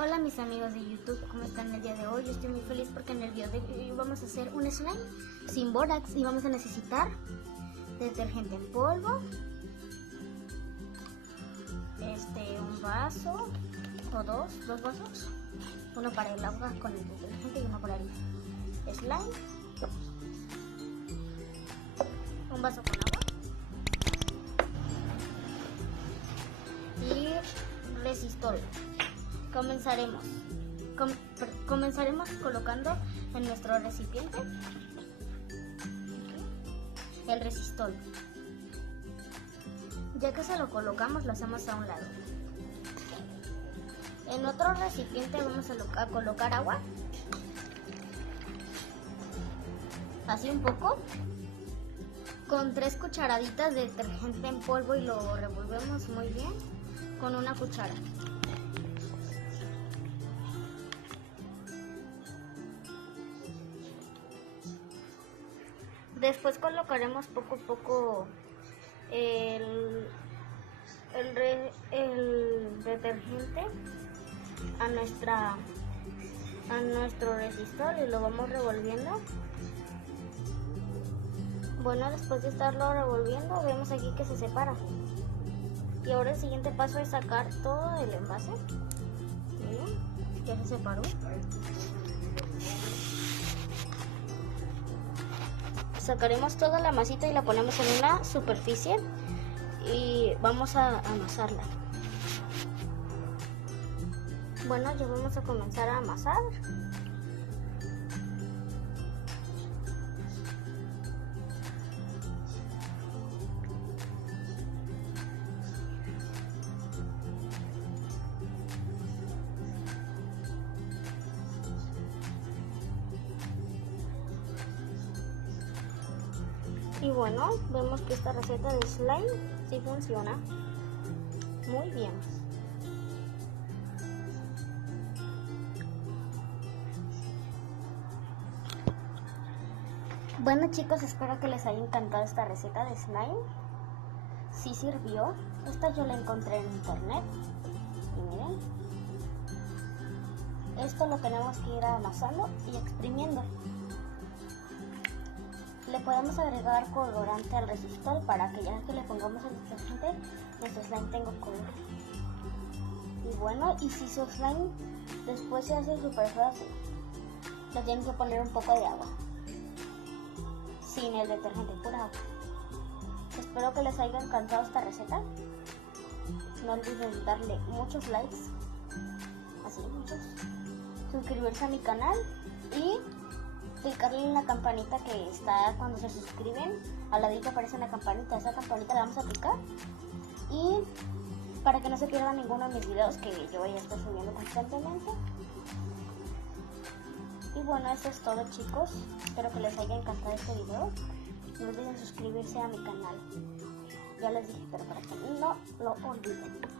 Hola mis amigos de YouTube, ¿cómo están el día de hoy? Yo estoy muy feliz porque en el video de hoy vamos a hacer un slime sin bórax y vamos a necesitar detergente en polvo, un vaso o dos vasos, uno para el agua con el detergente y uno para el slime, un vaso con agua y resistol. Comenzaremos colocando en nuestro recipiente el resistol. Ya que se lo colocamos, lo hacemos a un lado. En otro recipiente vamos a colocar agua, así un poco, con 3 cucharaditas de detergente en polvo y lo revolvemos muy bien con una cuchara. Después colocaremos poco a poco el detergente a nuestro resistor y lo vamos revolviendo. Bueno, después de estarlo revolviendo, vemos aquí que se separa. Y ahora el siguiente paso es sacar todo el envase. Miren, ya se separó. Sacaremos toda la masita y la ponemos en una superficie y vamos a amasarla. Bueno, ya vamos a comenzar a amasar. Y bueno, vemos que esta receta de slime sí funciona muy bien. Bueno chicos, espero que les haya encantado esta receta de slime. Sí sirvió. Esta yo la encontré en internet. Y miren, esto lo tenemos que ir amasando y exprimiendo. Le podemos agregar colorante al resistor para que ya que le pongamos el detergente, nuestro slime tenga color. Y bueno, y si su slime después se hace súper fácil, le tienen que poner un poco de agua. Sin el detergente, pura agua. Espero que les haya encantado esta receta. No olviden darle muchos likes, así muchos. Suscribirse a mi canal y clicarle en la campanita que está cuando se suscriben. Al ladito aparece una campanita, esa campanita la vamos a picar y para que no se pierdan ninguno de mis videos que yo voy a estar subiendo constantemente. Y bueno, eso es todo chicos, espero que les haya encantado este video. No olviden suscribirse a mi canal, ya les dije, pero para que no lo olviden.